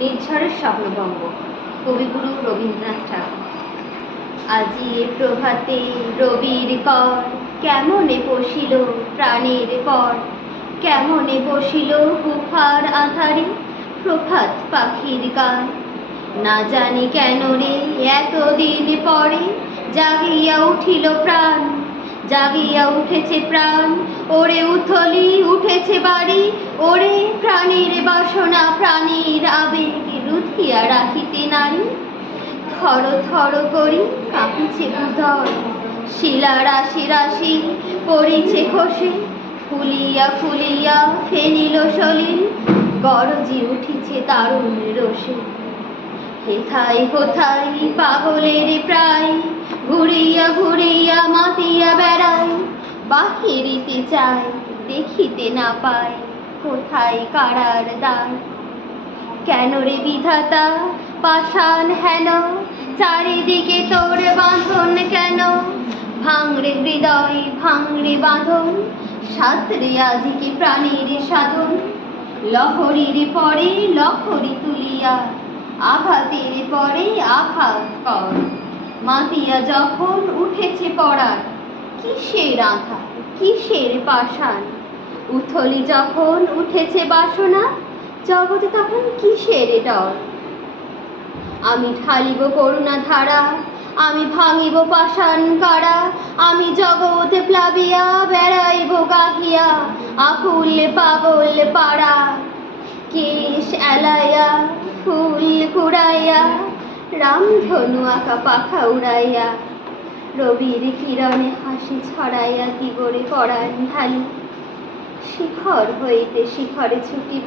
নির্ঝরের স্বপ্নবঙ্গ কবিগুরু রবীন্দ্রনাথ ঠাকুর। আজি প্রভাতে রবির কর, কেমনে বসিল প্রাণের পর? কেমনে বসিল গুফার আধারে প্রভাত পাখির গান? না জানি কেন রে, এতদিন পরে জাগিয়া উঠিল প্রাণ। জাগিয়া উঠেছে প্রাণ, ওরে উথলি উঠেছে বাড়ি, ওরে প্রাণীর বাসনা প্রাণীর আবেগ রুধিয়া রাখিতে নারী থর থর করি কাঁপিছে উদর। শিলা রাশি রাশি পড়িছে খসে। ফুলিয়া ফুলিয়া ফেনিল সলিল। গরজি উঠিছে তারুণ রসে। হেথায় কোথায় পাগলের প্রায়। ঘুরিয়া ঘুরিয়া মাতিয়া বেড়ায়। বাহিরিতে চায়, দেখিতে না পায়। কোথায় কারার দ্বার কেন রে বিধাতা? পাষাণ হেন, চারিদিকে তোর বাঁধন কেন? ভাঙরে হৃদয়, ভাঙরে বাঁধন, সাঁতরে আজিকে প্রাণীর সাধন? লহরীর পরে লহরী তুলিয়া, আঘাতের পরে আঘাত কর। মাতিয়া যখন উঠেছে পড়ার, কিসের আঘাত? কিসের পাষাণ? উথলি যখন উঠেছে বাসনা জগতে তখন কিসের ডর আমি ঢালিব করুণা ধারা, আমি ভাঙিব পাষাণ কারা, আমি জগতে প্লাবিয়া, বেড়াইব গাহিয়া, আকুল পাগল পাড়া। কেশ এলাইয়া, ফুল কুড়াইয়া রামধনু আঁকা পাখা উড়াইয়া। রবির কিরণে হাসি ছড়াইয়া কি করে পড়ান ঢালি। শিখর হইতে শিখরে ছুটিব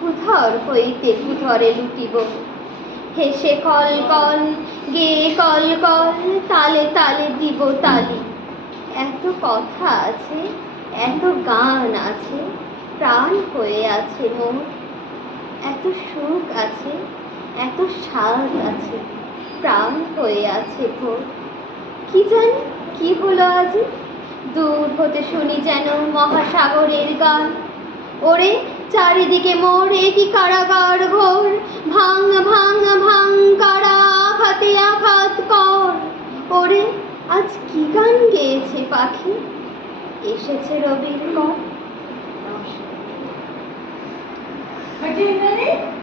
ভূধর হইতে ভূধরে লুটিব। হেসে কল কল, গে কল কল, তালে তালে দিব তালি। এত কথা আছে, এত গান আছে, প্রাণ হয়ে আছে মন। এত সুখ আছে, এত স্বাদ আছে, প্রাণ হয়ে আছে ভোর। কি জানি, কি হলো আজ? দূর হতে শুনি যেন মহাসাগরের গান। ওরে চারিদিকে মোর একই কারাগার ঘোর? ভাং ভাঙ ভাং কারা আঘাতে আঘাত কর। ওরে, আজ কি গান গেয়েছে পাখি? এসেছে রবির কর।